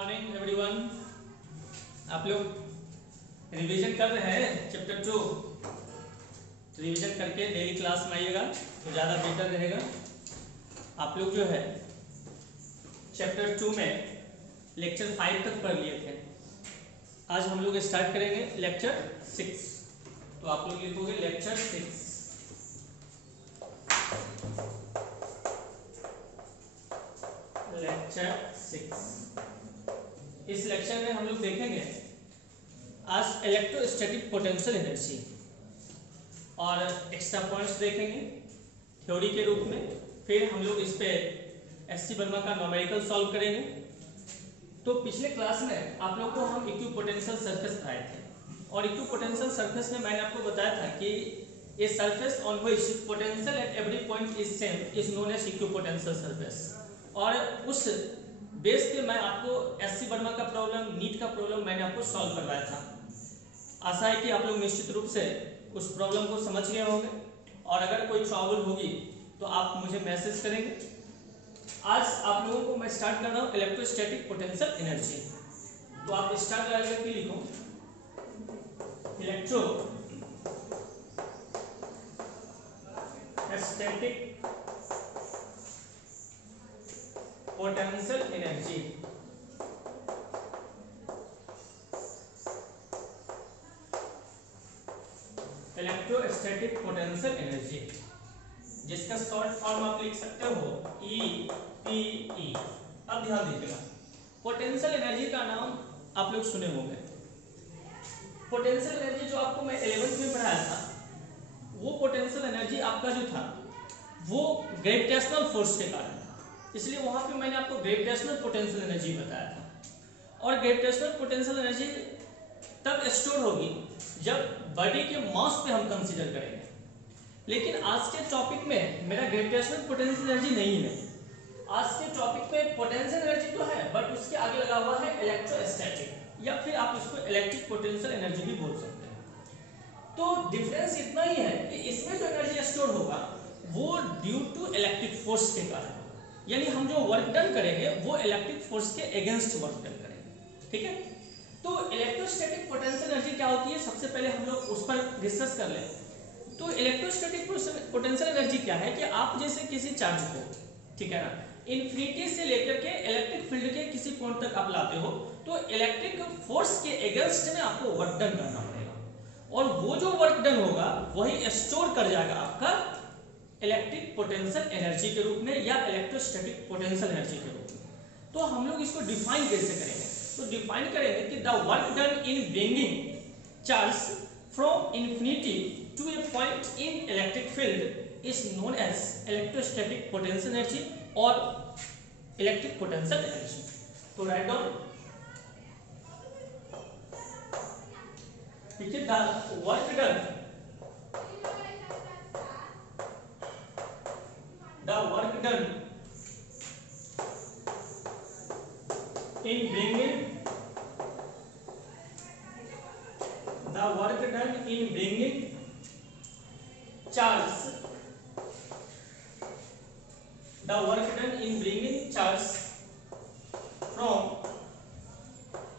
Morning everyone. आप लोग revision कर रहे हैं चैप्टर 2। रिवीजन करके डेली क्लास में आइएगा तो ज़्यादा बेटर रहेगा। आप लोग जो है चैप्टर 2 में लेक्चर 5 तक पढ़ लिए थे। आज हम लोग स्टार्ट करेंगे लेक्चर 6। तो आप लोग लिखोगे लेक्चर 6। लेक्चर 6। इस लेक्चर में हम लोग देखेंगे आज इलेक्ट्रोस्टैटिक पोटेंशियल एनर्जी और एक्स्ट्रा पॉइंट्स देखेंगे थ्योरी के रूप में। फिर हम लोग इस पे एससी वर्मा का न्यूमेरिकल सॉल्व करेंगे। तो पिछले क्लास में आप लोग को हम इक्विपोटेंशियल सरफेस पढ़ाए थे और इक्विपोटेंशियल सरफेस में मैंने आपको बताया था कि a surface on which potential at every point is same is known as equipotential surface. और उस बेस पे मैं आपको एससी वर्मा का प्रॉब्लम, नीट का प्रॉब्लम मैंने आपको सॉल्व करवाया था। आशा है कि आप लोग निश्चित रूप से उस प्रॉब्लम को समझ गए होंगे और अगर कोई ट्रबल होगी तो आप मुझे मैसेज करेंगे। आज आप लोगों को मैं स्टार्ट कर रहा हूँ इलेक्ट्रोस्टैटिक पोटेंशियल एनर्जी। तो आप स्टार्ट करके लिखो electro static potential energy. Electrostatic potential energy जिसका शॉर्ट फॉर्म आप लिख सकते हो EPE। अब ध्यान दीजिएगा, पोटेंशियल एनर्जी का नाम आप लोग सुने होंगे। पोटेंशियल एनर्जी जो आपको मैं 11th में पढ़ाया था, वो पोटेंशियल एनर्जी आपका जो था वो ग्रेविटेशनल फोर्स के कारण था, इसलिए वहां पे मैंने आपको ग्रेविटेशनल पोटेंशियल एनर्जी बताया था। और ग्रेविटेशनल पोटेंशियल एनर्जी तब स्टोर होगी जब बॉडी के मास पे हम कंसीडर करेंगे। लेकिन आज के टॉपिक में मेरा ग्रेविटेशनल पोटेंशियल एनर्जी नहीं है। आज के टॉपिक में पोटेंशियल एनर्जी तो है बट उसके आगे लगा हुआ है इलेक्ट्रोस्टैटिक, या फिर आप इसको इलेक्ट्रिक पोटेंशियल एनर्जी भी बोल सकते हैं। तो डिफरेंस इतना ही है कि इसमें जो एनर्जी स्टोर होगा वो ड्यू टू इलेक्ट्रिक फोर्स के कारण, यानी हम जो वर्क डन करेंगे वो इलेक्ट्रिक फोर्स के अगेंस्ट वर्क डन करेंगे। ठीक है, तो इलेक्ट्रोस्टैटिक पोटेंशियल एनर्जी क्या होती है, सबसे पहले हम लोग उस पर डिस्कस कर लें। तो इलेक्ट्रोस्टैटिक पोटेंशियल एनर्जी क्या है कि आप जैसे किसी चार्ज को, ठीक है ना, इन्फिनिटी से लेकर के इलेक्ट्रिक फील्ड के किसी पॉइंट तक आप लाते हो तो इलेक्ट्रिक फोर्स के अगेंस्ट में आपको वर्क डन करना पड़ेगा और वो जो वर्क डन होगा वही स्टोर कर जाएगा आपका इलेक्ट्रिक पोटेंशियल एनर्जी के रूप में या इलेक्ट्रोस्टैटिक पोटेंशियल एनर्जी के रूप में। तो हम लोग इसको डिफाइन कैसे करेंगे, तो डिफाइन करेंगे कि the work done in bringing charge from infinity to a point in electric field is known as electrostatic potential energy और इलेक्ट्रिक पोटेंशियल एनर्जी। तो राइट डाउन, देखिए the work done in bringing charge from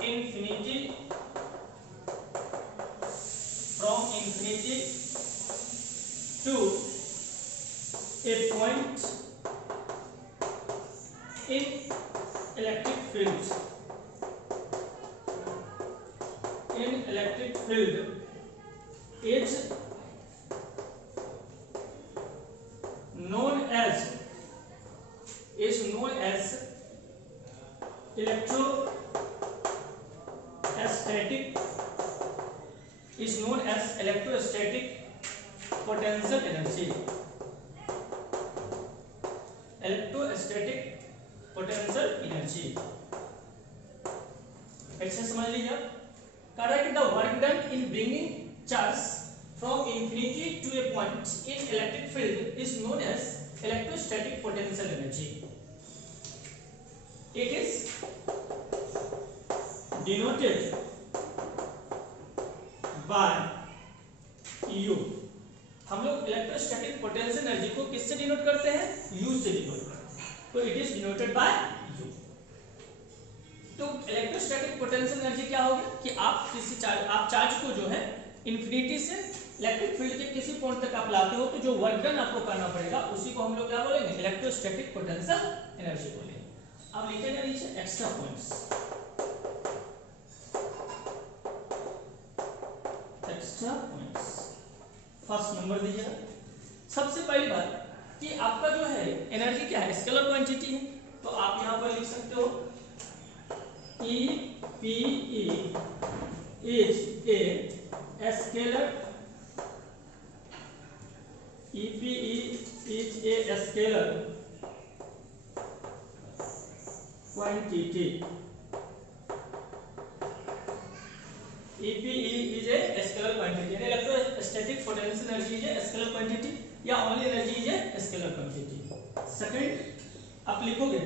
infinity to a point in electric field is known as electrostatic potential energy। Electrostatic potential energy ऐसे समझ लीजिए। कह रहा है कि the work done in bringing charge from infinity to a point in electric field is known as electrostatic potential energy. It is denoted by U. हम लोग electrostatic potential energy को किससे डिनोट करते हैं, यू से डिनोट करते हैं। तो it is denoted by you. तो इलेक्ट्रोस्टैटिक पोटेंशियल एनर्जी क्या होगी कि आप चार्ज को जो है इंफिनिटी से इलेक्ट्रिक फील्ड के किसी पॉइंट तक आप लाते हो तो जो वर्क डन आपको करना पड़ेगा उसी को हम लोग क्या बोलेंगे, इलेक्ट्रोस्टैटिक पोटेंशियल एनर्जी बोलेंगे। अब लिखेंगे नीचे extra points, extra points. First number दीजिएगा। सबसे पहली बात कि आपका जो है एनर्जी क्या है, स्केलर क्वांटिटी है, तो आप यहां पर लिख सकते हो EPE is a scalar, EPE is a scalar quantity, EPE is a scalar quantity, यानी electrostatic potential energy is a scalar quantity या only energy is a scalar quantity. Second आप लिखोगे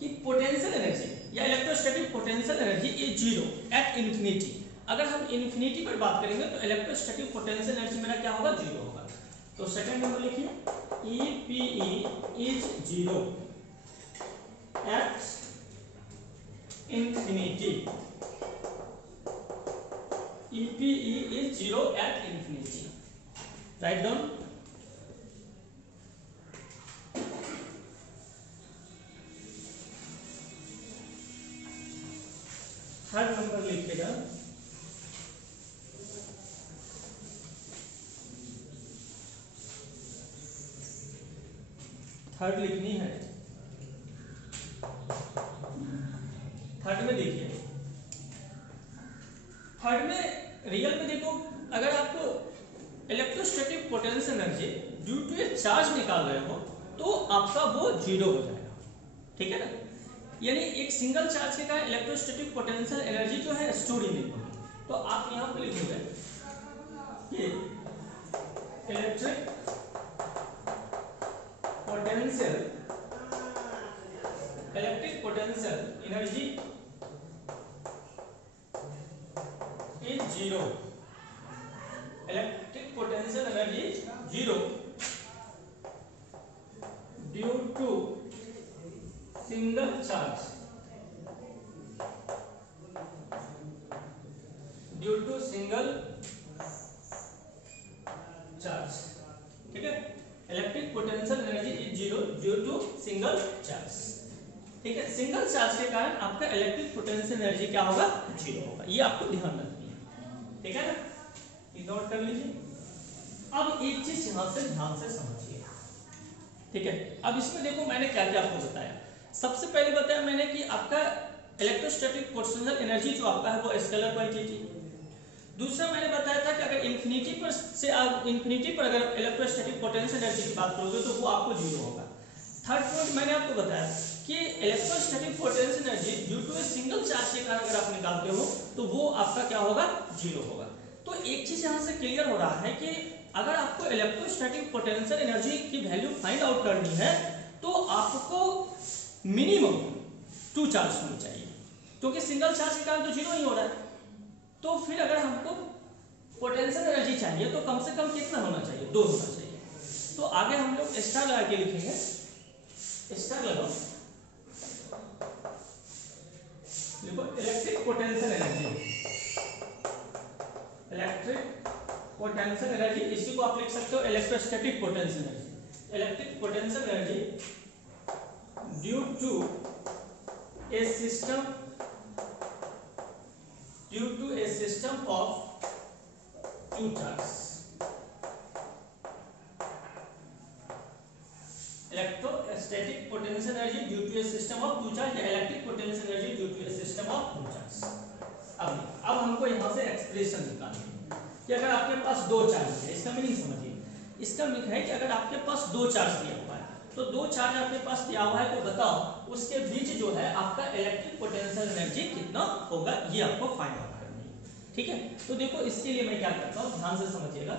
कि पोटेंशियल एनर्जी या electrostatic potential energy is zero at infinity. अगर हम infinity पर बात करेंगे तो इलेक्ट्रोस्टैटिक पोटेंशियल एनर्जी मेरा क्या होगा, जीरो होगा। तो सेकंड नंबर लिखिए EPE is zero at infinity, EPE is 0 at infinity. Write down. Third number लिखिएगा थर्ड लिखनी है। थर्ड में देखिए, थर्ड में रियल में देखो, अगर आपको electrostatic potential energy due to a charge निकाल रहे हो तो आपका वो जीरो हो जाएगा, ठीक है ना। यानी एक सिंगल चार्ज के कारण इलेक्ट्रोस्टैटिक पोटेंशियल एनर्जी जो है स्टोर ही नहीं होगी। तो आप यहां पे लिखोगे कि electric potential energy is zero, electric potential energy is zero due to single charge, due to single charge, ठीक है। Electric potential energy is zero due to single charge, ठीक है। सिंगल चार्ज के कारण आपका इलेक्ट्रिक पोटेंशियल एनर्जी क्या होगा, zero होगा। ये आपको ध्यान रखना, ठीक है ना, ये नोट कर लीजिए। अब एक चीज यहां से ध्यान से समझिए, ठीक है। अब इसमें देखो मैंने क्या क्या आपको बताया। सबसे पहले बताया मैंने कि आपका इलेक्ट्रोस्टैटिक पोटेंशियल एनर्जी जो आपका है वो स्केलर क्वांटिटी। दूसरा मैंने बताया था कि अगर इंफिनिटी पर से आप इंफिनिटी पर अगर इलेक्ट्रोस्टैटिक पोटेंशियल एनर्जी की बात करोगे तो वो आपको जीरो होगा। थर्ड पॉइंट मैंने आपको बताया कि electrostatic potential energy due to a single charge के कारण अगर आप निकालते हो तो वो आपका क्या होगा, जीरो होगा। तो एक चीज यहां से क्लियर हो रहा है कि अगर आपको इलेक्ट्रोस्टैटिक पोटेंशियल एनर्जी की वैल्यू फाइंड आउट करनी है तो आपको मिनिमम 2 चार्ज होनी चाहिए, क्योंकि सिंगल चार्ज के कारण तो जीरो ही हो रहा है। तो फिर अगर हमको पोटेंशियल एनर्जी चाहिए तो कम से कम कितना होना चाहिए, 2 होना चाहिए। तो आगे हम लोग स्टार लगा के लिखेंगे, स्टार लगाओ, देखो electric potential energy, electric potential energy, इसी को आप लिख सकते हो electrostatic potential energy. Electric potential energy due to a system, due to a system of 2 charge, electrostatic potential energy due to a system of 2 charge या electric potential energy due to a system of 2 charge. अब हमको यहां से expression निकालनी है कि अगर आपके पास 2 चार्ज है, इसका मीनिंग समझिए। इसका मीनिंग है कि अगर आपके पास 2 चार्ज दिया हुआ है तो 2 चार्ज आपके पास दिया हुआ है तो बताओ उसके बीच जो है आपका इलेक्ट्रिक पोटेंशियल एनर्जी कितना होगा, ये आपको फाइंड आउट करनी है, ठीक है। तो देखो इसके लिए मैं क्या करता हूं, ध्यान से समझिएगा।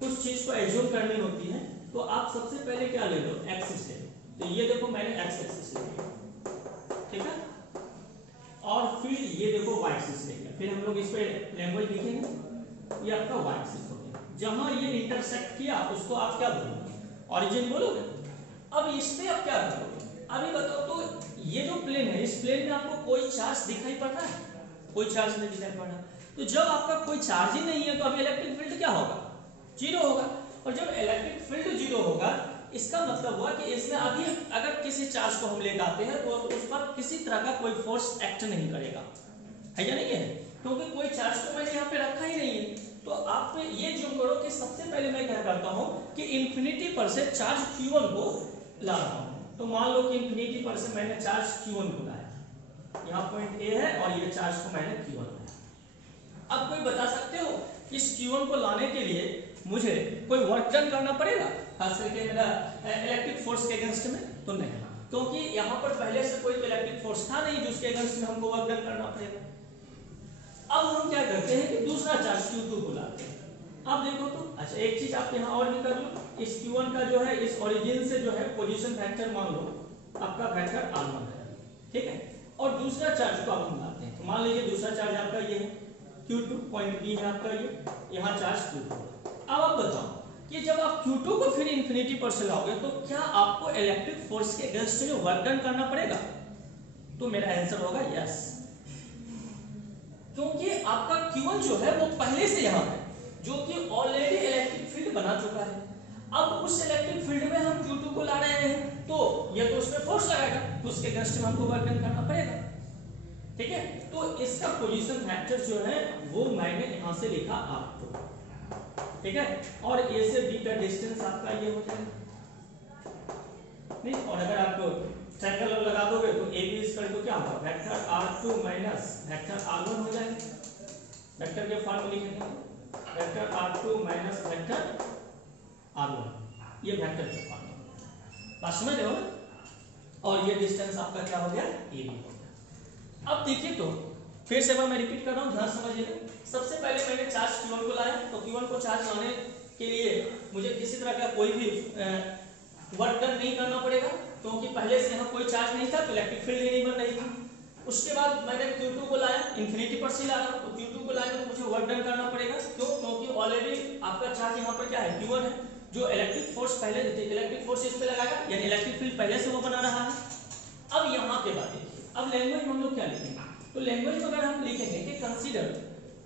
कुछ चीज को एज्यूम करनी होती है तो आप सबसे पहले क्या ले लो, एक्सिस ले लो। तो ये देखो मैंने एक्स एक्सिस ले लिया, ठीक है, और फिर ये देखो वाई एक्सिस ले लिया। फिर हम लोग इस पे लैंग्वेज लिखेंगे, ये आपका वाई एक्सिस हो गया। जहां ये इंटरसेक्ट किया उसको आप क्या बोलोगे, ओरिजिन बोलोगे। अब इस पे आप क्या करोगे, अभी बताओ तो ये जो प्लेन है, इस प्लेन में आपको कोई चार्ज दिखाई पड़ रहा है? कोई चार्ज नहीं दिखाई पड़ रहा। तो जब आपका कोई चार्ज ही नहीं है तो अभी इलेक्ट्रिक फील्ड क्या होगा? जीरो होगा। और जब इलेक्ट्रिक फील्ड जीरो होगा, इसका मतलब हुआ कि इसमें अभी अगर किसी चार्ज को हम लेकर आते हैं तो उस पर किसी तरह का कोई फोर्स एक्ट नहीं करेगा, है या नहीं है? क्योंकि कोई चार्ज तो मैंने यहाँ पे रखा ही नहीं है। तो आप ये जो करो कि सबसे पहले मैं क्या करता हूँ कि इंफिनिटी पर से चार्ज Q1 को ला रहा हूँ। तो मान लो कि इंफिनिटी पर से मैंने चार्ज Q1 को लाया, यहाँ पॉइंट A है और ये चार्ज को मैंने Q1 लाया। अब कोई बता सकते हो इस Q1 को लाने के लिए मुझे कोई वर्क डन करना पड़ेगा, खास करके मेरा इलेक्ट्रिक फोर्स के अगेंस्ट में? तो नहीं, क्योंकि यहाँ पर पहले से कोई इलेक्ट्रिक फोर्स था नहीं जिसके अगेंस्ट में हमको वर्क डन करना पड़ेगा। अब हम क्या करते हैं कि दूसरा चार्ज Q2 को लाते हैं। अब देखो तो अच्छा, एक चीज आप यहाँ और भी कर लो, इस Q1 का जो है इस ओरिजिन से जो है पोजीशन वेक्टर मान लो आपका वेक्टर R1 है, ठीक है। और दूसरा चार्ज को आप हम लाते हैं। तो मान लीजिए दूसरा चार्ज आपका ये है Q2, पॉइंट B है आपका ये, यहाँ चार्ज Q2। अब आप बताओ कि जब आप Q2 को फिर इंफिनिटी पर से लाओगे तो क्या आपको इलेक्ट्रिक फोर्स के अगेंस्ट में वर्क डन करना पड़ेगा? तो मेरा आंसर होगा यस, क्योंकि आपका Q1 जो है वो पहले से यहाँ है, जो कि ऑलरेडी इलेक्ट्रिक फील्ड बना चुका है। अब उस इलेक्ट्रिक फील्ड में हम Q2 को ला रहे हैं तो ये तो उसमें फोर्स लगाएगा, तो उसके अगेंस्ट में हमको वर्क डन करना पड़ेगा, ठीक है। तो इसका पोजीशन फैक्टर जो है वो मैंने यहाँ से लिखा आपको, ठीक है। और A से B का डिस्टेंस आपका ये हो जाएगा, नहीं? और अगर आप ट्रायंगल लगा दोगे तो AB इक्वल टू क्या होगा? Vector R2 minus vector R1 हो जाएगा। वेक्टर के फॉर्म में लिखेंगे vector R2 minus vector R1, ये वेक्टर के फॉर्म में, बात समझ रहे हो ना? और ये डिस्टेंस आपका क्या हो गया? AB हो गया। अब देखिए तो फिर से मैं रिपीट कर रहा हूँ, ध्यान समझिए। सबसे पहले मैंने चार्ज Q1 को लाया, तो Q1 को चार्ज लाने के लिए मुझे किसी तरह का कोई भी वर्क डन नहीं करना पड़ेगा, क्योंकि पहले से यहाँ कोई चार्ज नहीं था तो इलेक्ट्रिक फील्ड ही नहीं बन रही थी। उसके बाद मैंने Q2 को लाया, इंफिनिटी पर से ला रहा हूँ, तो Q2 को लाया तो मुझे वर्क डन करना पड़ेगा। क्यों? क्योंकि ऑलरेडी आपका चार्ज यहाँ पर क्या है? Q1 है, जो इलेक्ट्रिक फोर्स पहले इलेक्ट्रिक फोर्स इस पे लगाएगा, यानी इलेक्ट्रिक फील्ड पहले से वो बना रहा है। अब यहाँ के बाद देखिए, अब लैंग्वेज में हम लोग क्या लिखेंगे? तो लैंग्वेज में अगर हम लिखेंगे कि consider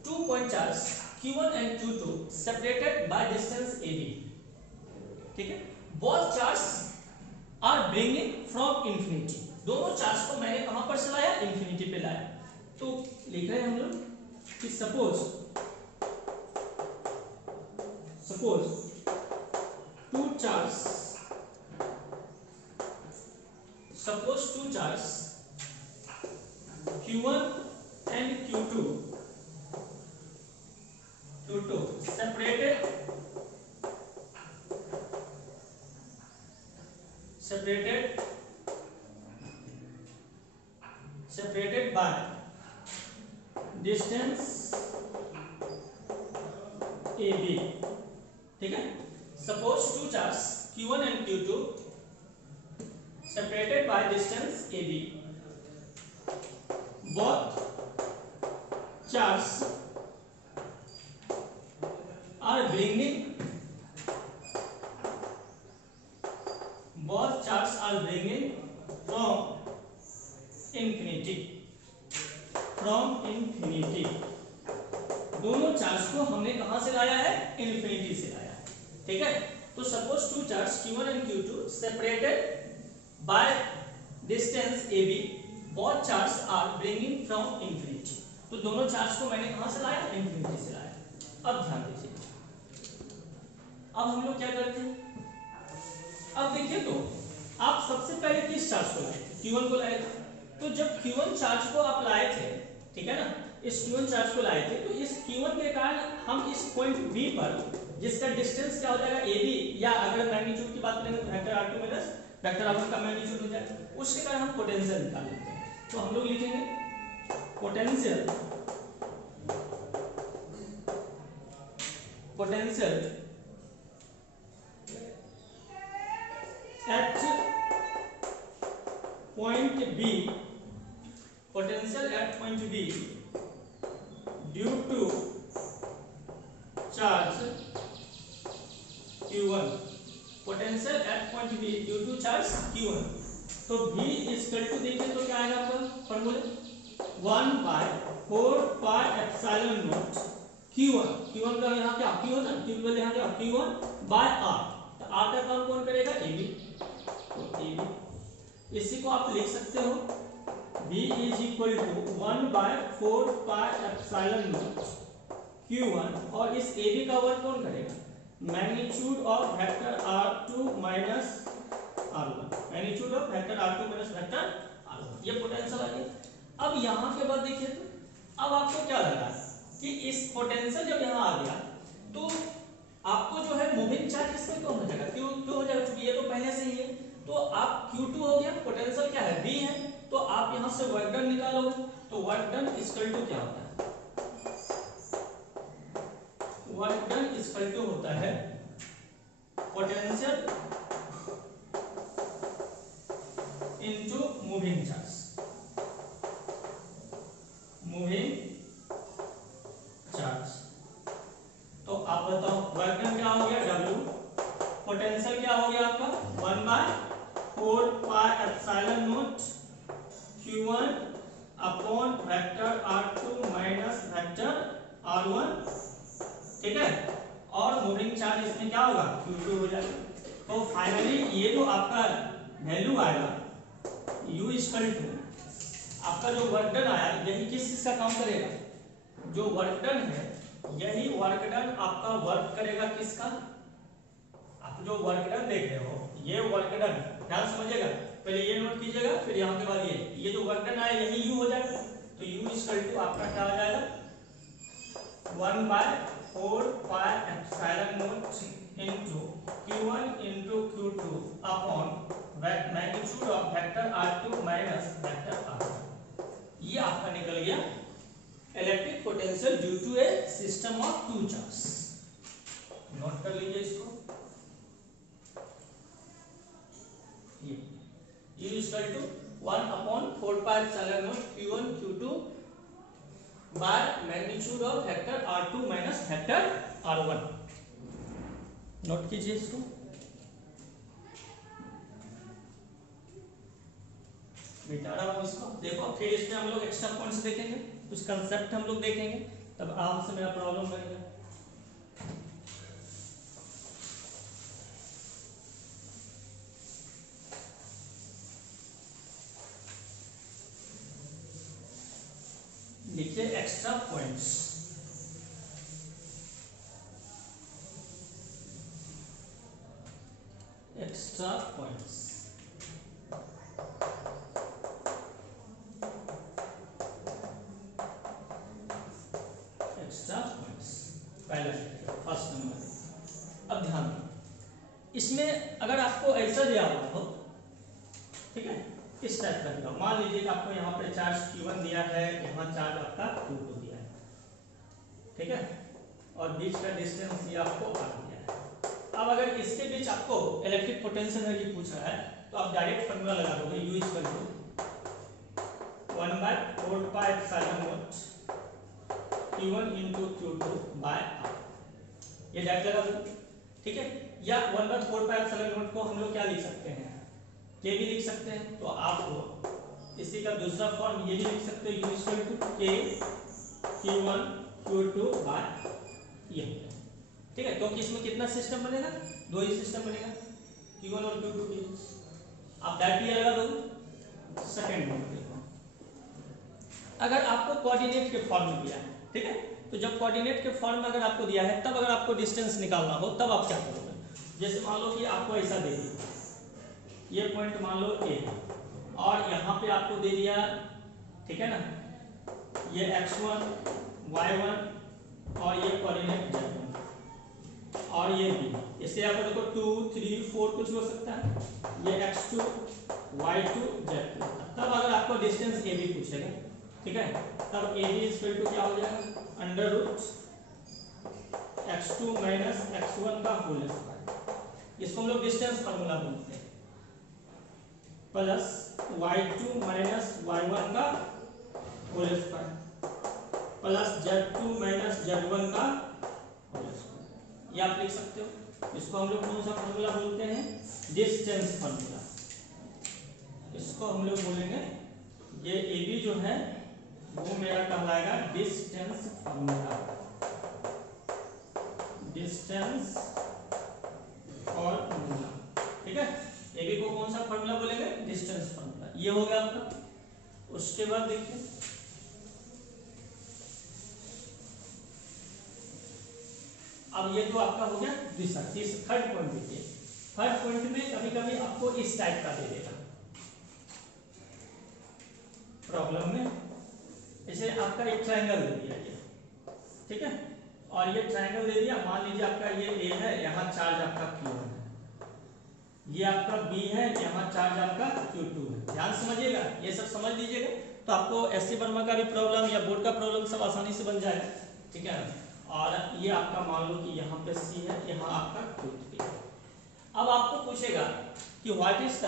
2 point charge Q1 and Q2 separated by distance AB, ठीक है। Both charge are bringing from infinity, दोनों चार्ज को मैंने कहां पर से लाया? इंफिनिटी पे लाया। तो लिख रहे हैं हम लोग कि suppose two charge Q1 and Q2 separated by distance AB, ठीक है। Suppose two charge Q1 and Q2 separated by distance AB, both charges are bringing from infinity, दोनों चार्ज को हमने कहां से लाया है? इन्फिनिटी से लाया है, ठीक है। तो suppose two charge Q1 and Q2 separated by distance AB, both charges are bringing from infinity, तो दोनों चार्ज को मैंने कहां से लाया? इन्फिनिटी से लाया। अब ध्यान दीजिए, अब हम लोग क्या करते हैं? अब देखिए तो आप सबसे पहले किस चार्ज को लाए थे? Q1 को लाए थे। तो जब Q1 चार्ज को आप लाए थे, ठीक है ना, इस Q1 चार्ज को लाए थे, तो इस Q1 के कारण हम इस पॉइंट B पर जिसका डिस्टेंस क्या हो जाएगा? AB, या अगर मैग्नीट्यूड की बात करेंगे तो vector R2 minus vector R1 का मैग्नीट्यूड हो जाएगा, उसके कारण हम पोटेंशियल निकाल लेते हैं। तो हम लोग लिखेंगे potential at point B, potential at point B due to charge Q1, potential at point B due to charge Q1। तो तो v इक्वल टू देखिए तो क्या आएगा आपका फॉर्मूला 1/4πε0 Q1 का यहाँ क्या Q ना Q यहाँ क्या Q1 बाय R। तो R का काम कौन करेगा AB। तो AB इसी को आप लिख सकते हो V is equal to 1/4πε0 Q1 और इस AB का वर्क कौन करेगा magnitude of vector R2 minus R1 magnitude of vector R2 minus vector R1 ये पोटेंशियल आ गया। अब यहाँ के बाद देखिए तो अब आपको क्या लगा कि इस पोटेंशियल जब यहाँ आ गया तो आपको जो है मूविंग चार्ज इसमें क्यों हो जाएगा क्यों हो जाएगा क्योंकि ये तो पहले से ही है। तो आप Q2 हो गया पोटेंशियल क्या है V है तो आप यहाँ से वर्क डन निकालोगे तो वर्क डन इक्वल टू क्या होता है वर्क डन इक्वल टू होता है पोटेंशियल इनटू मूविंग चार्ज तो आप बताओ वर्क डन क्या हो गया W पोटेंशियल क्या हो गया आपका 1/4πε0 Q1 upon vector R2 minus vector R1 ठीक है और मूविंग चार्ज इसमें क्या होगा Q2 हो जाएगा। तो फाइनली ये जो आपका वैल्यू आएगा U इक्वल टू आपका जो वर्क डन आया यही किस चीज का काम करेगा जो वर्क डन है यही वर्क डन आपका वर्क करेगा किसका आप जो वर्क डन देख रहे हो ये वर्क डन ध्यान समझिएगा पहले ये नोट कीजिएगा फिर यहाँ के बाद ये जो वर्क डन आया यही U हो जाएगा। तो U इक्वल टू आपका क्या हो जाएगा 1/4πε0 into Q1 into Q2 upon magnitude of vector R2 minus vector R1 ये आपका निकल गया electric potential due to a system of two charge. Note कर लीजिए इसको U equal to 1/4πε0 Q1 Q2 by magnitude of vector R2 minus vector R1। Note कीजिए इसको बिता रहा हूं इसको देखो फिर इसमें हम लोग एक्स्ट्रा पॉइंट्स देखेंगे कुछ कंसेप्ट हम लोग देखेंगे तब आराम से मेरा प्रॉब्लम बनेगा। लिखिए एक्स्ट्रा पॉइंट्स एक्स्ट्रा पॉइंट्स पहला फर्स्ट नंबर। अब ध्यान दो इसमें अगर आपको ऐसा दिया हुआ हो ठीक है इस टाइप का दिया मान लीजिए कि आपको यहाँ पे चार्ज Q1 दिया है यहाँ चार्ज आपका Q2 दिया है ठीक है और बीच का डिस्टेंस ये आपको R दिया है। अब अगर इसके बीच आपको इलेक्ट्रिक पोटेंशियल एनर्जी पूछ रहा है तो आप डायरेक्ट फॉर्मूला लगा दोगे U equal to 1/4πε0 Q1 into Q2 by R ये डायरेक्ट लगा दो ठीक है या 1/4πε0 को हम लोग क्या लिख सकते हैं K भी लिख सकते हैं। तो आप इसी का दूसरा फॉर्म ये भी लिख सकते हो U equal to K Q1 Q2 by ये ठीक है क्योंकि इसमें कितना सिस्टम बनेगा दो ही सिस्टम बनेगा Q1 और Q2 के आप डायरेक्ट ये लगा दो। सेकंड नंबर अगर आपको कोऑर्डिनेट के फॉर्म में दिया है ठीक है तो जब कोऑर्डिनेट के फॉर्म में अगर आपको दिया है तब अगर आपको डिस्टेंस निकालना हो तब आप क्या करोगे जैसे मान लो कि आपको ऐसा दे दिया ये पॉइंट मान लो A और यहाँ पे आपको दे दिया ठीक है ना ये x1 y1 और ये कोऑर्डिनेट z1 और ये B इसके यहाँ पर देखो 2 3 4 कुछ हो सकता है ये x2 y2 z2 तब अगर आपको डिस्टेंस AB पूछेगा ठीक है तब AB इक्वल टू क्या हो जाएगा under root x2 minus x1 का होल स्क्वायर इसको हम लोग डिस्टेंस फार्मूला बोलते हैं प्लस y2 माइनस y1 का whole square plus z2 minus z1 का होल स्क्वायर ये आप लिख सकते हो। इसको हम लोग कौन सा फार्मूला बोलते हैं डिस्टेंस फार्मूला इसको हम लोग बोलेंगे, ये ए बी जो है वो मेरा कहलाएगा डिस्टेंस फॉर्मूला, डिस्टेंस फॉर्मूला। ठीक है, ए बी को कौन सा फॉर्मूला बोलेंगे? Distance formula. ये हो गया आपका। उसके बाद देखिए अब ये तो आपका हो गया दूसरा। थर्ड पॉइंट देखिए, थर्ड पॉइंट में कभी कभी आपको इस टाइप का दे देगा प्रॉब्लम में, इसे आपका एक ट्रायंगल दे दिया ये, ठीक है, और ये ट्रायंगल दे दिया। मान लीजिए आपका ये ए है, यहाँ चार्ज आपका Q1 है, ये आपका B है, यहाँ चार्ज आपका Q2 है। ध्यान समझिएगा, ये सब समझ लीजिएगा तो आपको एससी वर्मा का भी प्रॉब्लम या बोर्ड का प्रॉब्लम सब आसानी से बन जाएगा। ठीक है, और ये आपका मान लो कि यहाँ पे C है, यहाँ आपका Q3 है। अब आपको पूछेगा कि what is the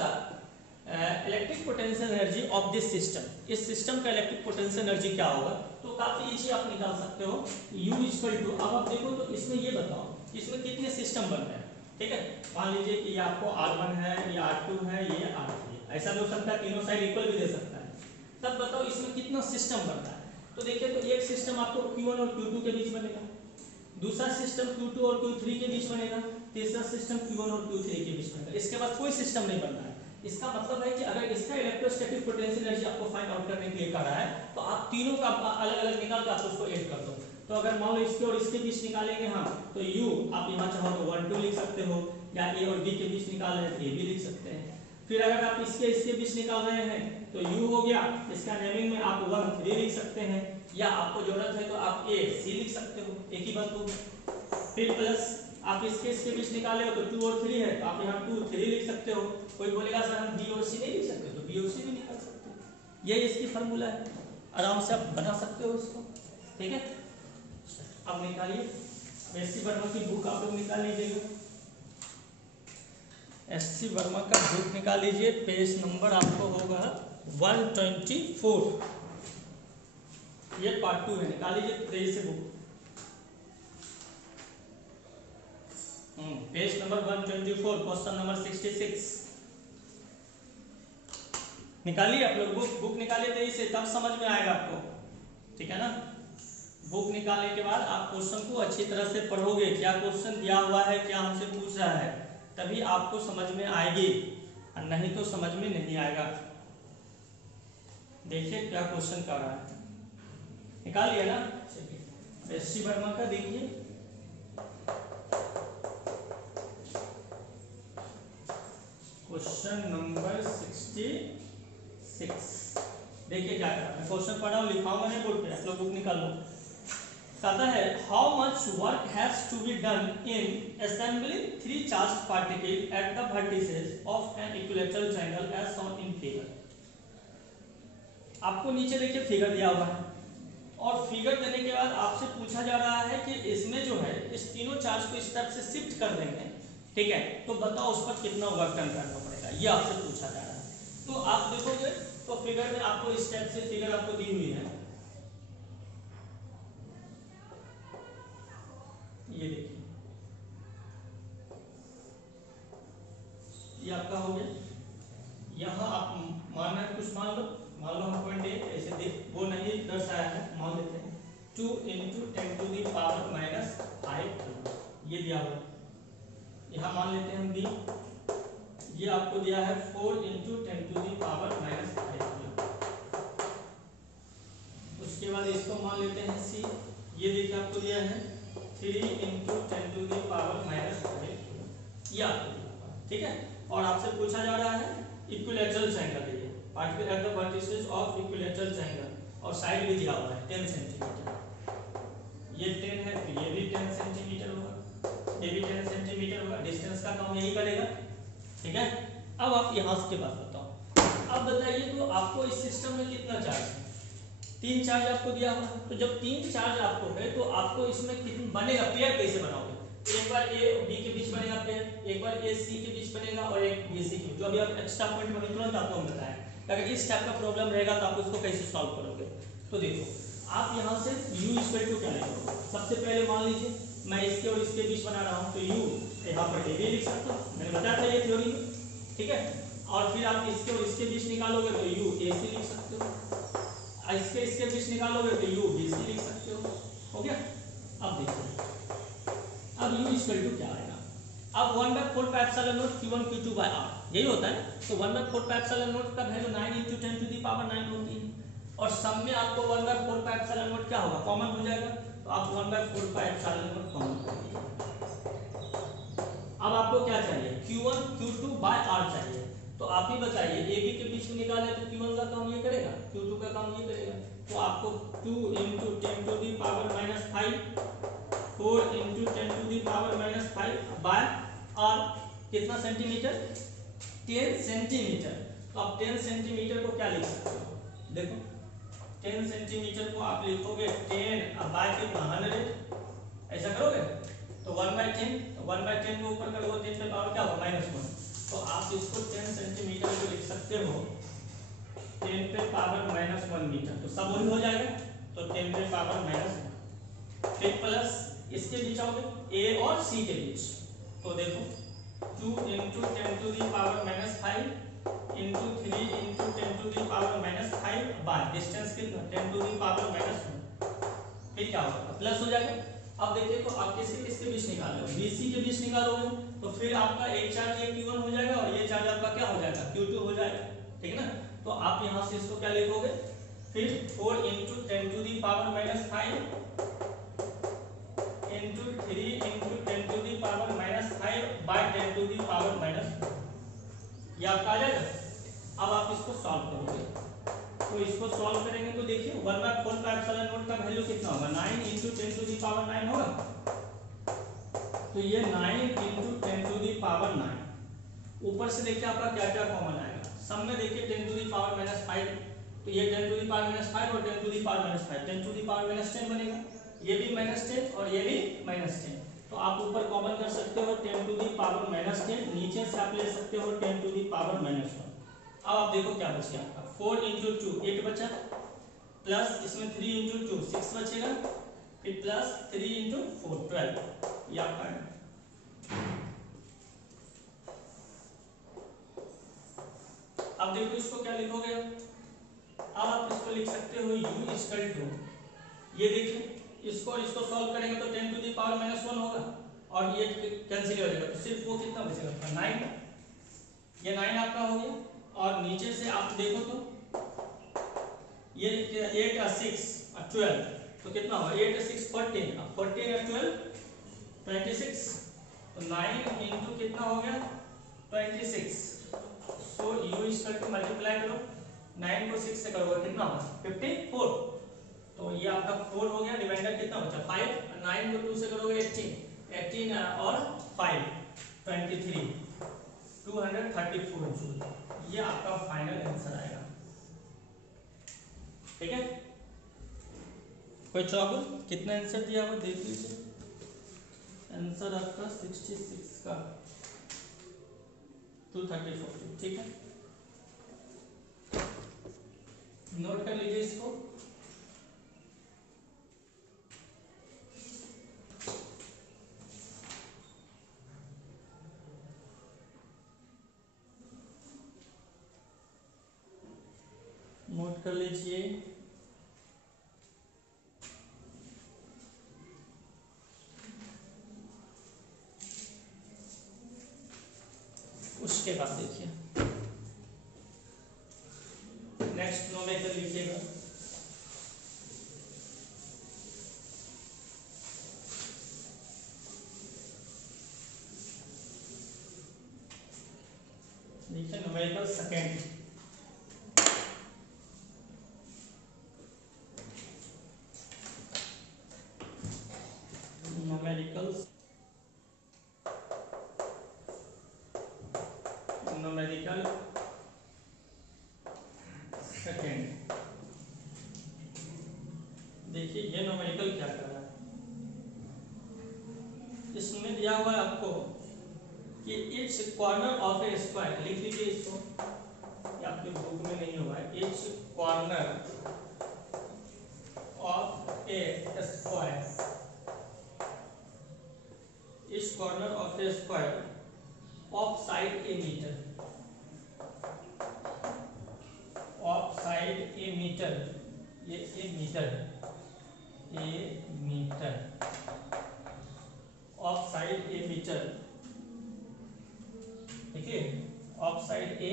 electric potential energy of this system. इस सिस्टम का इलेक्ट्रिक पोटेंशियल एनर्जी क्या होगा? तो काफी इजी आप निकाल सकते हो, U इक्वल टू, अब आप देखो तो इसमें ये बताओ इसमें कितने सिस्टम बन रहे हैं। ठीक है, मान लीजिए कि ये आपको R1 है, ये R2 है, ये R3 है, ऐसा भी हो सकता है, तीनों साइड इक्वल भी दे सकता है। तब बताओ इसमें कितना सिस्टम बन रहा है। तो देखिए, तो एक सिस्टम आपको Q1 और Q2 के बीच बनेगा, दूसरा सिस्टम Q2 और Q3 के बीच बनेगा, तीसरा सिस्टम Q1 और Q3 के बीच बनेगा। इसके बाद कोई सिस्टम नहीं बन रहा है। इसका मतलब है कि अगर इसका इलेक्ट्रोस्टैटिक पोटेंशियल एनर्जी आपको फाइंड आउट करने के लिए कह रहा है तो आप तीनों का अलग अलग निकाल के आप उसको ऐड कर दो। तो अगर मान लो इसके और इसके बीच निकालेंगे हम, तो U आप यहाँ चाहो तो 1 2 लिख सकते हो, या A और B के बीच निकाल रहे हैं तो A भी लिख सकते हैं। फिर अगर आप इसके बीच निकाल रहे हैं तो U हो गया, इसका नेमिंग में आप 1 3 लिख सकते हैं, या आपको जरूरत है तो आप A C लिख सकते हो, एक ही बात होगी। फिर प्लस आप इसके बीच निकाले हो तो 2 और 3 है तो आप यहाँ 2 3 लिख सकते हो। कोई बोलेगा सर हम B और C नहीं लिख सकते, तो B और C भी निकाल सकते हो। ये इसकी फार्मूला है, आराम से आप बना सकते हो इसको। ठीक है, अब निकालिए, एससी वर्मा की बुक आप लोग निकाल लीजिएगा, एससी वर्मा का बुक निकाल लीजिए, पेज नंबर आपको होगा 124, ये पार्ट 2 है, निकाल लीजिए पेज से book, page number 124, question number 66 निकालिए आप लोग। बुक निकालिए तेजी से, तब समझ में आएगा आपको। ठीक है ना, बुक निकालने के बाद आप क्वेश्चन को अच्छी तरह से पढ़ोगे, क्या क्वेश्चन दिया हुआ है, क्या हमसे पूछ रहा है, तभी आपको समझ में आएगी, और नहीं तो समझ में नहीं आएगा। देखिए क्या क्वेश्चन कर रहा है, निकाल लिया ना। चलिए एससी वर्मा का देखिए, क्वेश्चन नंबर 66। देखिए क्या कर रहा है, क्वेश्चन पढ़ा हूं, लिखाऊंगा नहीं बोर्ड पे, आप लोग बुक निकाल लो। कहता है how much work has to be done in assembling 3 charge particle at the vertices of an equilateral triangle as shown in figure. आपको नीचे देखिए फिगर दिया हुआ है, और फिगर देने के बाद आपसे पूछा जा रहा है कि इसमें जो है इस तीनों चार्ज को इस तरफ से शिफ्ट कर देंगे। ठीक है, तो बताओ उस पर कितना वर्क डन करना पड़ेगा, ये आपसे पूछा जा रहा है। तो आप देखोगे तो फिगर में आपको इस टाइप से फिगर आपको दी हुई है, ये देखिए, ये आपका हो गया। यहाँ आप मानना है कुछ मान लो हम पॉइंट ऐसे देख वो नहीं दर्शाया है, मान लेते हैं 2 × 10⁻⁵ ये दिया हुआ, यहाँ मान लेते हैं हम B, ये आपको दिया है 4 × 10⁻⁵। उसके बाद इसको मान लेते हैं C, ये देखिए आपको दिया है 3 × 10⁻⁵, ये आपको दिया। ठीक है, और आपसे पूछा जा रहा है इक्विलैटरल ट्रायंगल, ये particle at the vertices of equilateral triangle, और साइड भी दिया हुआ है 10 सेंटीमीटर, ये 10 है तो ये भी 10 सेंटीमीटर होगा, ये भी 10 सेंटीमीटर होगा, डिस्टेंस का काम यही करेगा। ठीक है, अब आप यहाँ के बाद बताओ, अब बताइए तो आपको इस सिस्टम में कितना चार्ज है, 3 चार्ज आपको दिया हुआ है। तो जब 3 चार्ज आपको है तो आपको इसमें कितना बनेगा, पेयर कैसे बनाओगे? एक बार A और B के बीच बनेगा पेयर, एक बार A C के बीच बनेगा, और एक B C के बीच, जो अभी आप एक्स्ट्रा पॉइंट बनी तुरंत आपको हम बताएं। अगर इस टाइप का प्रॉब्लम रहेगा तो आप उसको कैसे सॉल्व करोगे? तो देखो आप यहाँ से U इक्वल टू क्या लेंगे, सबसे पहले मान लीजिए मैं इसके और इसके बीच बना रहा हूँ, तो U यहाँ पर A भी लिख सकता हूँ, मैंने बताया था ये थ्योरी में। ठीक है, और फिर आप इसके और इसके बीच निकालोगे तो यू ए सी लिख सकते हो, इसके बीच निकालोगे तो यू बी सी लिख सकते हो। हो गया। अब देखिए अब यू इक्वल टू क्या आएगा। अब 1/4 pi epsilon naught Q1 Q2 by R यही होता है। तो 1/4 पाई एप्सिलॉन नॉट का वैल्यू 9 × 10⁻9 होती है और सब में आपको 1/4 पाई एप्सिलॉन नॉट क्या होगा, कॉमन हो जाएगा। तो आप 1/4 पाई एप्सिलॉन नॉट कॉमन कर लीजिए। अब आपको क्या चाहिए, Q1 Q2 बाय R चाहिए। तो आप ही बताइए ए बी के बीच में निकाले तो Q1 का काम ये करेगा, Q2 का काम ये करेगा। तो आपको 2 × 10⁻⁵ 4 × 10⁻⁵ बाय R कितना सेंटीमीटर, 10 सेंटीमीटर। तो आप 10 सेंटीमीटर को क्या लिख सकते हो, देखो 10 सेंटीमीटर को आप लिखोगे 10 बाय कितना 100, ऐसा करोगे तो 1/10, 1/10 को ऊपर करोगे 10 पे पावर क्या होगा -1। तो आप इसको 10 सेंटीमीटर को लिख सकते हो 10 पे पावर -1 मीटर। तो सब वही हो जाएगा, तो 10 पे पावर -1। फिर प्लस इसके बीच आओगे ए और सी के बीच, तो देखो 2 × 10⁻⁵ इंटू 3 × 10⁻⁵ बाय डिस्टेंस कितना 10⁻⁻1। फिर क्या होगा प्लस हो जाएगा। अब देखिए तो आप किसके बीच निकाल रहे हो, BC के बीच निकालोगे तो फिर आपका एक चार्ज ये Q1 हो जाएगा और ये चार्ज आपका क्या हो जाएगा Q2 हो जाएगा, ठीक है ना। तो आप यहाँ से इसको क्या लिखोगे, फिर 4 × 10⁻⁵ इंटू 3 × 10⁻⁵ बाय 10⁻⁻1 ये आपका आ जाएगा। अब आप इसको सॉल्व करोगे, तो इसको सॉल्व करेंगे तो देखिए 1/4 पाई एप्सिलॉन नॉट का वैल्यू कितना होगा, 9 × 10⁻9 होगा। तो ये 9 × 10⁻9 ऊपर से देखिए आपका क्या क्या कॉमन आएगा, सब में देखिए 10⁻⁵, तो ये 10⁻⁵ और 10⁻⁵ 10⁻⁻10 बनेगा, ये भी -10 और ये भी -10। तो आप ऊपर कॉमन कर सकते हो 10⁻⁻10, नीचे से आप ले सकते हो 10⁻⁻1। अब आप देखो क्या बच गया आपका, 4 × 2 8 बचा, प्लस इसमें 3 × 2 6 बचेगा, फिर प्लस 3 × 4 12, ये आपका है। अब देखो इसको क्या लिखोगे, अब आप इसको लिख सकते हो u = ये देखिए इसको और इसको सॉल्व करेंगे तो 10⁻⁻1 होगा और ये कैंसिल हो जाएगा, तो सिर्फ वो कितना बचेगा 9, ये 9 आपका हो गया। और नीचे से आप देखो तो ये 8 और 6 और 12, तो कितना होगा 8 और 6 14, अब 14 और 12 26, तो 9 इंटू कितना हो गया 26। सो u = मल्टीप्लाई करो 9 को 6 से करोगे कितना होगा 54, तो ये आपका 4 हो गया, डिवाइडर कितना बचा 5, 9 को 2 से करोगे 18 और 5 23 234 जूल, ये आपका फाइनल आंसर आएगा। ठीक है, कोई ट्रबल, कितना आंसर दिया हुआ देख लीजिए। आंसर आपका 66 का 234, ठीक है, नोट कर लीजिए इसको। नोट कर लीजिए। उसके बाद देखिए नेक्स्ट नोमेकल लिखिएगा। देखिए नोमेकल सेकेंड, न्यूमेरिकल सेकेंड। देखिए ये न्यूमेरिकल क्या कर रहा है, इसमें दिया हुआ है आपको कि each corner of a square, लिख लीजिए इसको, ये आपके बुक में नहीं हुआ है, each corner of a square, each corner of a square of side a meter, ये a meter of side a meter, ठीक है, of side a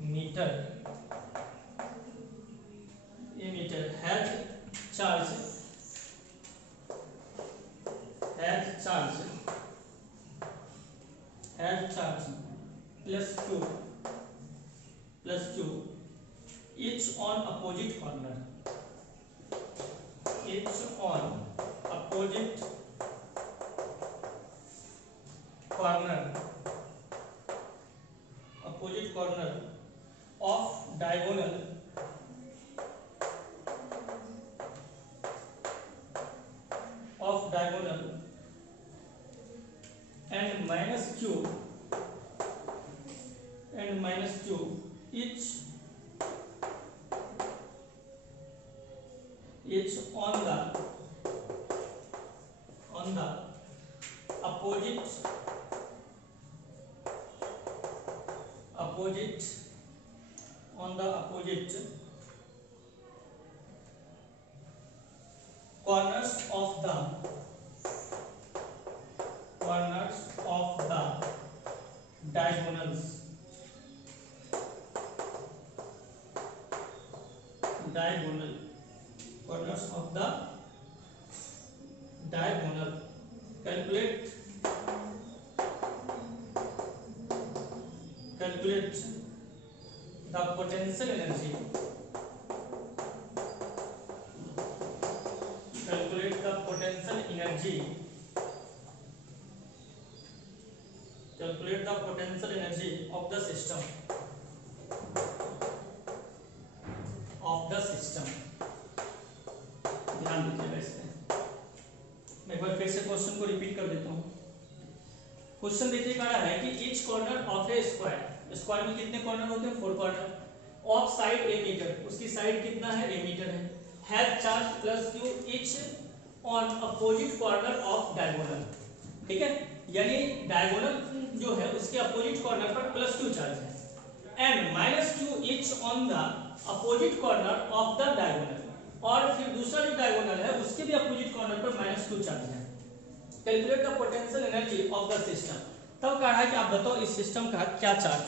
meter has charge plus 2 each on opposite corner of diagonal and minus q each on the opposite corners of the diagonals corners of the diagonal. Calculate the potential energy. Calculate the potential energy of the system. ध्यान दीजिएगा इसमें। मैं एक बार फिर से question को repeat कर देता हूँ। क्वेश्चन देखिए कह रहा है कि each corner of a square में कितने कॉर्नर होते हैं? 4 corner. Of side a metre, उसकी साइड कितना है? ए मीटर है। Have charge plus q each on opposite corner of diagonal, ठीक है, यानी डायगोनल जो है उसके अपोजिट कॉर्नर पर प्लस क्यू चार्ज है, and minus q each on the opposite corner of the diagonal, और फिर दूसरा जो डायगोनल है उसके भी अपोजिट कॉर्नर पर माइनस क्यू चार्ज है। Calculate the potential energy of the system. तब कहा है कि आप बताओ इस सिस्टम का क्या चार्ज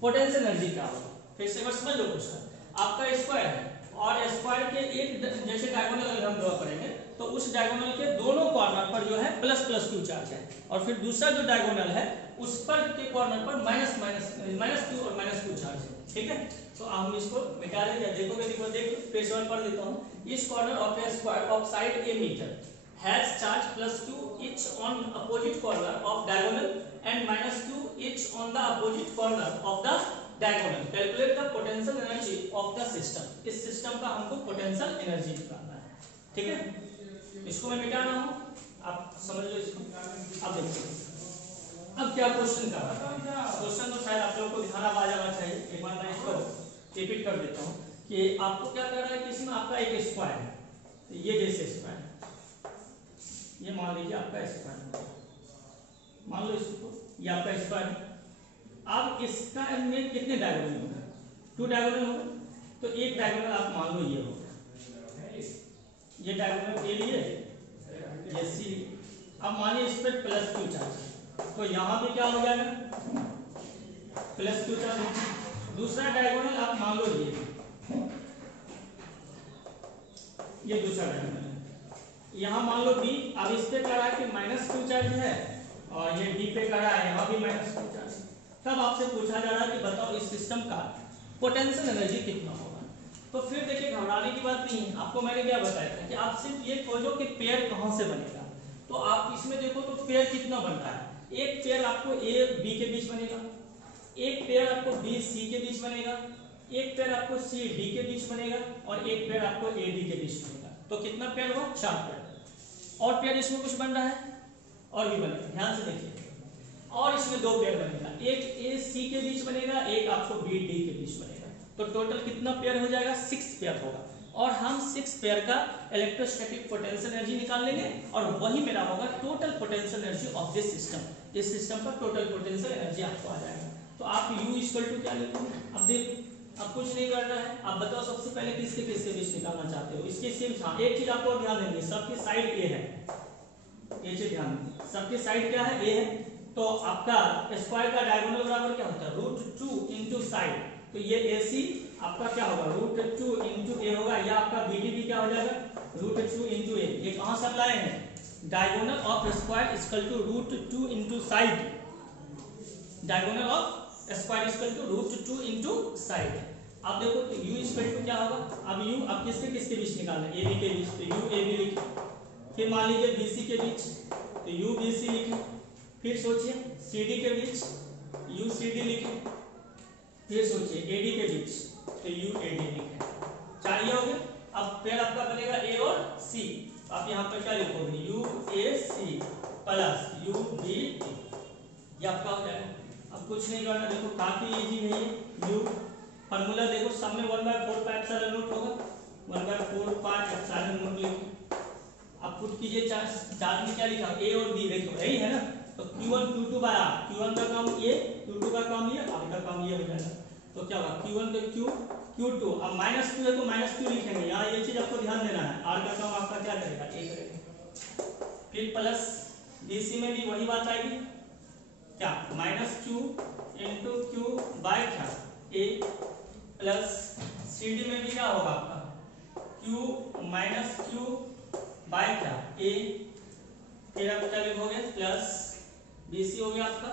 पोटेंशियल एनर्जी क्या होगा। फिर से समझ लो क्वेश्चन। आपका स्क्वायर है और स्क्वायर के एक जैसे डायगोनल अगर हम ड्रॉ करेंगे तो उस डायगोनल के दोनों कॉर्नर पर जो है प्लस क्यू चार्ज है, और फिर दूसरा जो डायगोनल है उस पर के कॉर्नर पर माइनस क्यू और माइनस क्यू चार्ज है, ठीक है। तो हम इसको मिटा लेंगे। देखोगे देख पेज 1 पढ़ देता हूँ। इस corner of a square of side a metre has charge plus q each on opposite corner of diagonal and minus q each on the opposite corner of the diagonal. Calculate the potential energy of the system. इस system का हमको potential energy निकालना है, ठीक है। इसको मैं मिटाना हूँ, आप समझ लो इसको। अब देखिए अब क्या क्वेश्चन का क्वेश्चन तो शायद आप लोगों को ध्यान आ जाना चाहिए। एक बार मैं इसको रिपीट कर देता हूँ कि आपको क्या कर रहा है कि इसमें आपका एक स्क्वायर है, तो ये जैसे स्क्वायर, ये मान लीजिए आपका स्क्वायर, मान लो इसको ये आपका स्क्वायर है। अब इसका में कितने डायगोनल होंगे? 2 डायगोनल होंगे, तो एक डायगोनल आप मान लो ये होगा, ये डायगोनल ए लिए, ये सी। अब मानिए इस पर प्लस क्यू चार्ज, तो यहाँ पे क्या हो जाएगा? Plus q charge. दूसरा डायगोनल आप मान लो ये दूसरा डायगोनल है, यहाँ मान लो बी। अब इस पे कह रहा है कि माइनस क्यू चार्ज है और ये बी पे कह रहा है यहाँ भी माइनस क्यू चार्ज। तब आपसे पूछा जा रहा है कि बताओ इस सिस्टम का पोटेंशियल एनर्जी कितना होगा। तो फिर देखिए घबराने की बात नहीं है। आपको मैंने क्या बताया था कि आप सिर्फ ये खोजो कि पेयर कहाँ से बनेगा। तो आप इसमें देखो तो पेयर कितना बनता है। एक पेयर आपको ए बी के बीच बनेगा, एक पेयर आपको बी सी के बीच बनेगा, एक पेयर आपको सी डी के बीच बनेगा, और एक पेयर आपको ए डी के बीच बनेगा। तो कितना पेयर हुआ? 4 पेयर। और पेयर इसमें कुछ बन रहा है और भी बनेगा, ध्यान से देखिए। और इसमें 2 पेयर बनेगा, एक ए सी के बीच बनेगा, एक आपको बी डी के बीच बनेगा। तो टोटल कितना पेयर हो जाएगा? 6 पेयर होगा। और हम 6 पेयर का इलेक्ट्रोस्टैटिक पोटेंशियल एनर्जी निकाल लेंगे, और वही मेरा होगा total potential energy of this system. इस सिस्टम पर टोटल पोटेंशियल एनर्जी आपको आ जाएगा। तो आप U इक्वल टू क्या लेते हैं? अब देखो अब कुछ नहीं करना है, आप बताओ सबसे पहले किसके किसके बीच निकालना चाहते हो, इसके सिर्फ। हाँ, एक चीज आपको ध्यान देंगे, सबकी साइड ए है, ये चीज ध्यान देंगे, सबकी साइड क्या है, ए है। तो आपका स्क्वायर का डायगोनल बराबर क्या होता है, √2 इंटू साइड। तो ये AC आपका क्या होगा, √2 इंटू ए होगा, या आपका BD भी क्या हो जाएगा, √2 इंटू ए। ये कहां से लाए हैं, diagonal of square equal to √2 into side, diagonal of square equal to √2 into side. अब देखो तो u इक्वल टू क्या होगा, अब u अब किसके किसके बीच निकालना है, AB के बीच, तो u AB लिखे। फिर मान लीजिए BC के बीच, तो u BC लिखे। फिर सोचिए CD के बीच, u CD लिखे। फिर सोचिए AD के बीच, तो u AD लिखे। चाहिए हो गया। अब फिर आपका बनेगा A और C, आप यहाँ पर क्या लिखोगे, UAC प्लस UBD, ये आपका हो जाएगा। अब कुछ नहीं करना, देखो काफी इजी है ये। u फार्मूला देखो, सब में 1/4 का एप्सिलॉन नॉट होगा, 1/4 पार्ट एप्सिलॉन नॉट लिखो। अब पुट कीजिए, चार्ज में क्या लिखा, a और b, देखो यही है ना। तो q1 q2 by r, q1 का काम ये, q2 का काम ये, r का काम ये हो जाएगा। तो क्या होगा, q1 पे q, q2, अब -q है तो -q लिखेंगे, यहाँ ये चीज आपको ध्यान देना है, r का काम आपका क्या करेगा, a करेगा। फिर प्लस bc में भी वही बात आएगी, क्या, -q इंटू q बाय क्या, a, प्लस CD में भी क्या होगा आपका, q माइनस q बाय क्या, a। फिर आप क्या लिखोगे, प्लस BC हो गया आपका।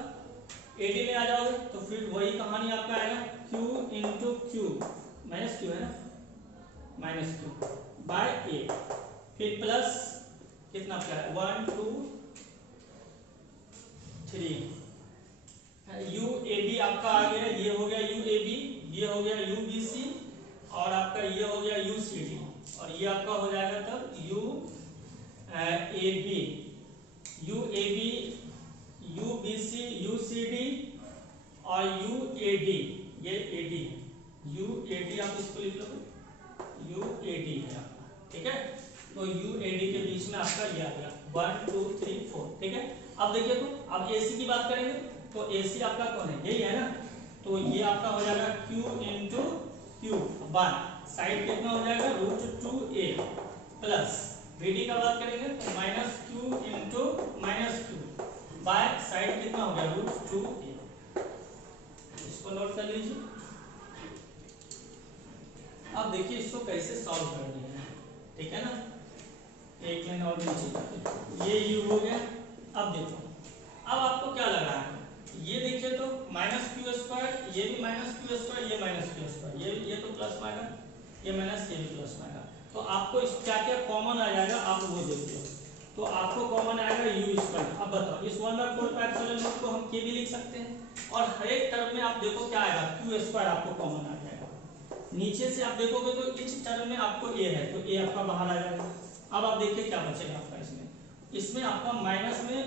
AD में आ जाओगे तो फिर वही कहानी आपका आएगा, q into q, minus q है ना, माइनस q बाय a। फिर प्लस कितना क्या है, 1 2 3, UAB आपका आ गया, ये हो गया UAB, ये हो गया UBC, और आपका ये हो गया UCD, और ये आपका हो जाएगा तब UAB, UBC, UCD और UAD, ये AD, UAD आप इसको लिख लो, UAD है आपका, ठीक है। तो UAD के बीच में आपका ये आ गया 1 2 3 4, ठीक है। अब देखिए, तो अब AC की बात करेंगे, तो AC आपका कौन है, यही है ना। तो ये आपका हो जाएगा q into q by side कितना हो जाएगा, √2a, प्लस BD का बात करेंगे तो -q into -q by side कितना हो गया, √2a। इसको नोट कर लीजिए। अब देखिए इसको कैसे सॉल्व करनी है, ठीक है ना। एक लाइन और नीचे, ये u हो गया। अब देखो, अब आपको क्या लग रहा है, ये देखिए तो -q², ये भी -q², ये -q², ये तो प्लस में आएगा, ये माइनस, ये भी प्लस में आएगा। तो आपको क्या क्या कॉमन आ जाएगा, आप वो देखिए। तो आपको कॉमन आएगा u²। अब बताओ, इस 1/4 का एप्सिलॉन नॉट को हम k भी लिख सकते हैं, और हर एक टर्म में आप देखो क्या आएगा, q² आपको कॉमन आ जाएगा। नीचे से आप देखोगे तो इस टर्म में आपको a है, तो a आपका बाहर आ जाएगा। अब आप देखिए क्या बचेगा आपका, इसमें आपका माइनस में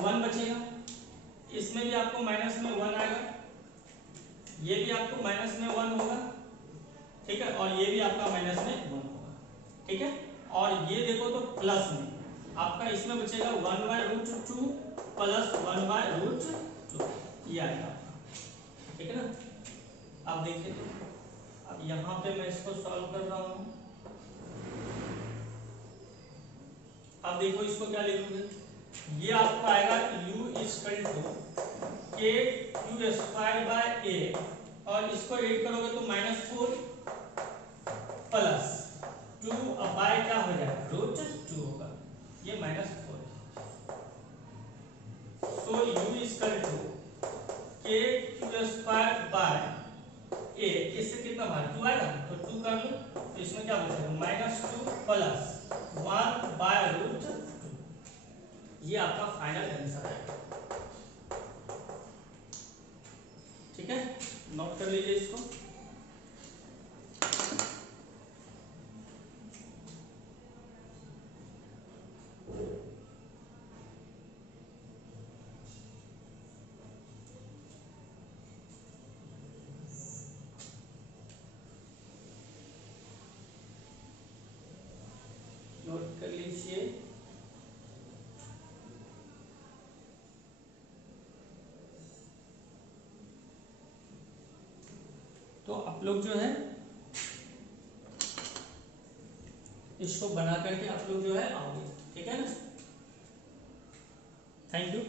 1 बचेगा, इसमें भी आपको माइनस में 1 आएगा, ये भी आपको माइनस में 1 होगा, ठीक है, और ये भी आपका माइनस में 1 होगा, ठीक है। और ये देखो तो प्लस में आपका इसमें बचेगा 1/√2 प्लस 1/√2, ये आएगा आपका, ठीक है ना। अब देखिए, तो अब यहाँ पे मैं इसको सॉल्व कर रहा हूँ। अब देखो इसको क्या लिखोगे, ये आपका आएगा u इक्वल टू kq²/a, और इसको ऐड करोगे तो -4 प्लस 2 बाय क्या हो जाएगा, √2 होगा, ये -4 है। सो u इक्वल टू kq²/a, इससे कितना बाहर 2 आएगा, तो 2 कर लो, तो इसमें क्या बचेगा, -2 प्लस 1/√2, ये आपका फाइनल आंसर है, ठीक है। नोट कर लीजिए इसको। नोट कर लीजिए। लोग जो है इसको बना करके आप लोग जो है आओगे, ठीक है ना। Thank you.